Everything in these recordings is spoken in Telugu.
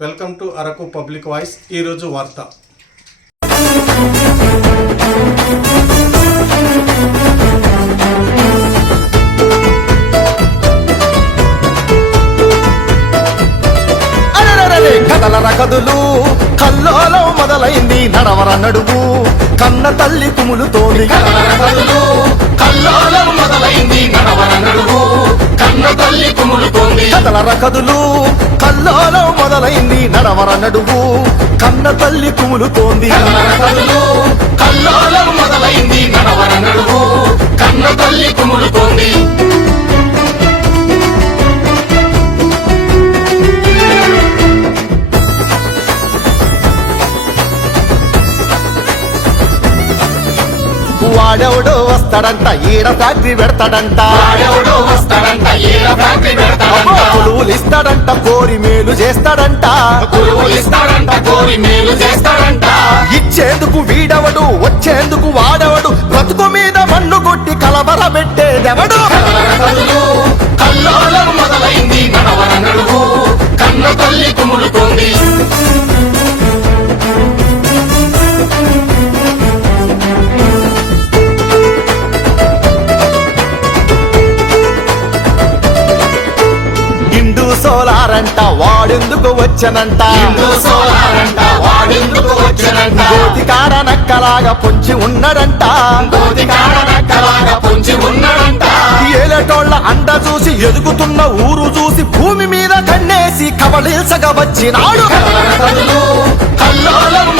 Welcome to Araku public voice. ఈరోజు వార్త. కథల రకదులు కల్లోలం మొదలైంది నడవర నడువు కన్న తల్లి కుములుతోంది. కథల రకదులు కల్లోలం మొదలైంది నడవర నడువు కుములుతోంది కథల రకదులు కల్లోలం మొదలైంది నడవర నడువు. కన్న తల్లి కుములుతోంది కథల కల్లోలం మొదలైంది నడవర నడువు. కన్న తల్లి కుములుతోంది. వాడెవడో వస్తాడంట ఈడ ఫ్యాక్టరీ పెడతాడంట. కొలువులు ఇస్తాడంట కోరి మేలు చేస్తాడంట. కొలువులు ఇస్తాడంట కోరి మేలు చేస్తాడంట. ఇచ్చేందుకు వీడవడు వచ్చేందుకు వాడవడు? బ్రతుకు మీద మన్ను కొట్టి కలవర పెట్టేదెవడు? సోలారంట వాడెందుకు వచ్చనంట వాడెందుకు వచ్చనంట కోతి కారనక్కలాగా పొంచి ఉన్నాడంట. కోతి కాడనక్కలాగా పొంచి ఉన్నాడంట? ఏలటోళ్ళ అండ చూసి ఎదుగుతున్న ఊరు చూసి భూమి మీద కన్నేసి కబళిల్చగా వచ్చినాడు. కల్లోలం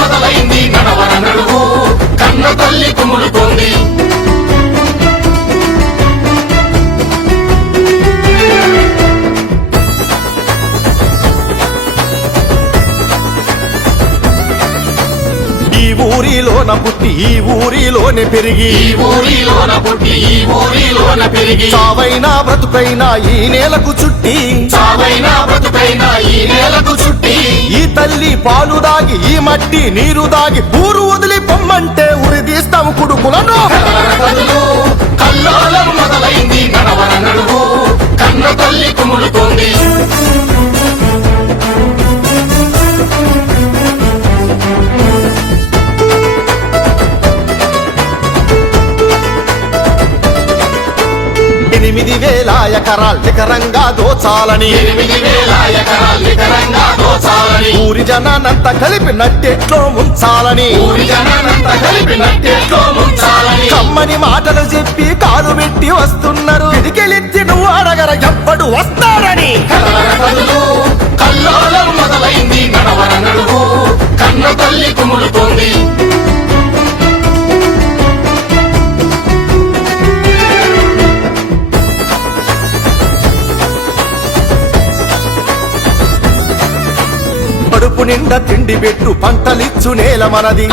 ఊరిలోన పుట్టి ఈ ఊరిలోనే పెరిగి. ఈ ఊరిలోన పుట్టి ఈ ఊరిలోన పెరిగి. చావైనా బ్రతుకైనా ఈ నేలకు చుట్టి. చావైనా బ్రతుకైనా ఈ నేలకు చుట్టి. ఈ తల్లి పాలు దాగి ఈ మట్టి నీరు దాగి ఊరు వదిలి పొమ్మంటే ఉరి తీస్తాము కుడుకులను ఎనిమిది వేల ఎకరాలు నికరంగా దోచాలని. ఊరి జనానంత కలిపి నట్టెట్లో ముంచాలని. ఊరి జనానంతా కలిపి నట్టెట్లో ముంచాలని. కమ్మని మాటలు చెప్పి కాలు పెట్టి వస్తున్నారు. పిడికెలెత్తి నువ్వు అడగర ఎవ్వడు వస్తాడని కథలు కల్లోలం మొదలైంది కన్న తల్లి కుములుతోంది నిండా తిండి పెట్టు పంటలిచ్చు నేల మనది.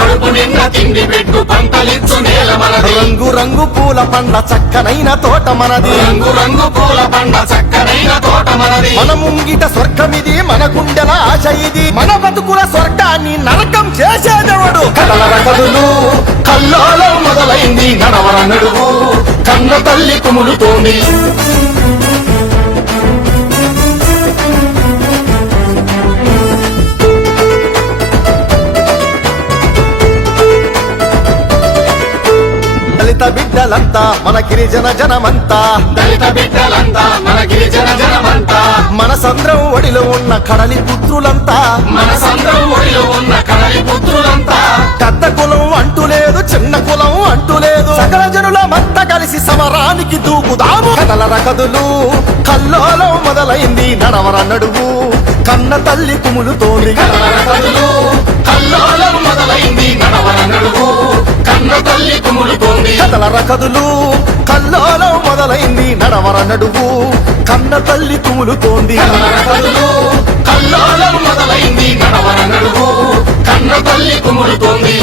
తిండి పెట్టు పంటలిచ్చు నేల మనది. రంగు రంగు పూల పండ్ల చక్కనైన తోట మనది. రంగు రంగు పూల పండ చక్కనైన తోట మనది. మన ముంగిట స్వర్గమిది మన గుండెల ఆశ ఇది. మన బతుకుల స్వర్గాన్ని నరకం చేసేదెవడు? కథల రకదులు కల్లోలం మొదలైంది నడవర నడువు. కన్న తల్లి కుములుతోంది బిడ్డలంతా మన గిరిజన జనమంతా. దళిత బిడ్డలంతా మన గిరిజన జనమంతా. మన సంద్రం ఒడిలో ఉన్న కడలి పుత్రులంతా. మన సంద్రం ఒడిలో ఉన్న కడలి పుత్రులంతా. పెద్ద కులం అంటూ లేదు చిన్న కులం అంటూ లేదు. సకల జనులమంతా కలిసి సమరానికి దూకుదాము. కథల రకదులు కల్లోలం మొదలైంది నడవర నడువు. కన్న తల్లి కుములుతోంది కథలు కల్లోలం మొదలైంది నడవర నడువు. కన్న తల్లి కుములుతోంది కథల రకదులు కల్లోలం మొదలైంది నడవర నడువు కన్న తల్లి కుములుతోంది కల్లోలం మొదలైంది నడవర నడువు కన్న తల్లి కుములుతోంది